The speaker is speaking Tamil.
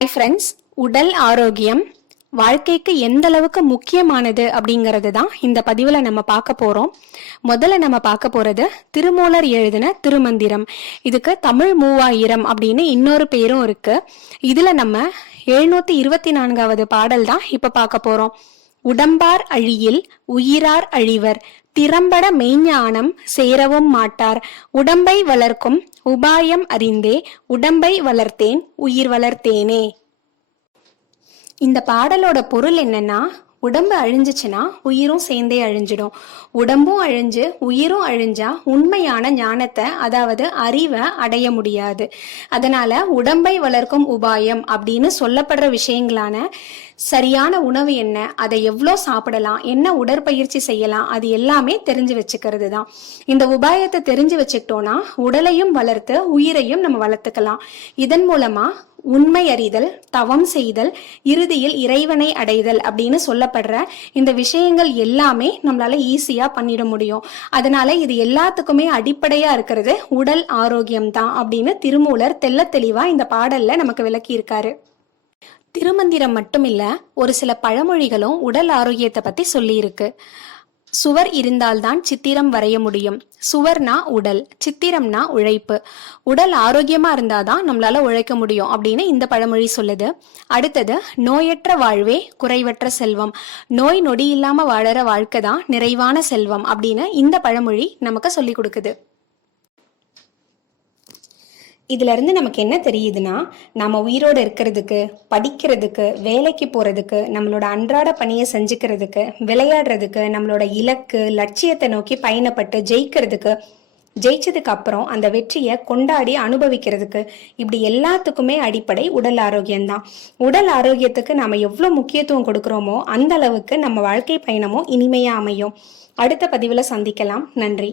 ஹாய் ஃப்ரெண்ட்ஸ், உடல் ஆரோக்கியம் வாழ்க்கைக்கு எந்த அளவுக்கு முக்கியமானது அப்படிங்கிறது தான் இந்த பதிவில் நம்ம பார்க்க போகிறோம். முதல்ல நம்ம பார்க்க போகிறது திருமூலர் எழுதின திருமந்திரம். இதுக்கு தமிழ் 3000 அப்படின்னு இன்னொரு பேரும் இருக்கு. இதில் நம்ம 724வது பாடல் தான் இப்போ பார்க்க போகிறோம். உடம்பார் அழியில் உயிரார் அழிவர், திறம்பட மெய்ஞானம் சேரவும் மாட்டார், உடம்பை வளர்க்கும் உபாயம் அறிந்தே உடம்பை வளர்த்தேன் உயிர் வளர்த்தேனே. இந்த பாடலோட பொருள் என்னன்னா, உடம்பு அழிஞ்சிச்சுன்னா உயிரும் சேர்ந்தே அழிஞ்சிடும். உடம்பும் அழிஞ்சு உயிரும் அழிஞ்சா உண்மையான ஞானத்தை, அதாவது அறிவை அடைய முடியாது. அதனால உடம்பை வளர்க்கும் உபாயம் அப்படின்னு சொல்லப்படுற விஷயங்களான சரியான உணவு என்ன, அதை எவ்வளோ சாப்பிடலாம், என்ன உடற்பயிற்சி செய்யலாம், அது எல்லாமே தெரிஞ்சு வச்சுக்கிறது தான். இந்த உபாயத்தை தெரிஞ்சு வச்சுக்கிட்டோம்னா உடலையும் வளர்த்து உயிரையும் நம்ம வளர்த்துக்கலாம். இதன் மூலமா உண்மை அறிதல், தவம் செய்தல், இறுதியில் இறைவனை அடைதல் அப்படின்னு சொல்லப்படுற இந்த விஷயங்கள் எல்லாமே நம்மளால ஈஸியா பண்ணிட முடியும். அதனால இது எல்லாத்துக்குமே அடிப்படையா இருக்கிறது உடல் ஆரோக்கியம் தான் அப்படின்னு திருமூலர் தெள்ள தெளிவா இந்த பாடல்ல நமக்கு விளக்கி இருக்காரு. திருமந்திரம் மட்டும் இல்ல, ஒரு சில பழமொழிகளும் உடல் ஆரோக்கியத்தை பத்தி சொல்லி இருக்கு. சுவர் இருந்தால்தான் சித்திரம் வரைய முடியும். சுவர்னா உடல், சித்திரம்னா உழைப்பு. உடல் ஆரோக்கியமா இருந்தாதான் நம்மளால உழைக்க முடியும் அப்படின்னு இந்த பழமொழி சொல்லுது. அடுத்தது, நோயற்ற வாழ்வே குறைவற்ற செல்வம். நோய் நொடி இல்லாம வாழற வாழ்க்கை தான் நிறைவான செல்வம் அப்படின்னு இந்த பழமொழி நமக்கு சொல்லி கொடுக்குது. இதுல இருந்து நமக்கு என்ன தெரியுதுன்னா, நம்ம உயிரோடு இருக்கிறதுக்கு, படிக்கிறதுக்கு, வேலைக்கு போறதுக்கு, நம்மளோட அன்றாட பணியை செஞ்சுக்கிறதுக்கு, விளையாடுறதுக்கு, நம்மளோட இலக்கு லட்சியத்தை நோக்கி பயணப்பட்டு ஜெயிச்சதுக்கு அப்புறம் அந்த வெற்றியை கொண்டாடி அனுபவிக்கிறதுக்கு, இப்படி எல்லாத்துக்குமே அடிப்படை உடல் ஆரோக்கியம்தான். உடல் ஆரோக்கியத்துக்கு நாம எவ்வளவு முக்கியத்துவம் கொடுக்கிறோமோ அந்த அளவுக்கு நம்ம வாழ்க்கை பயணமும் இனிமையா அமையும். அடுத்த பதிவுல சந்திக்கலாம். நன்றி.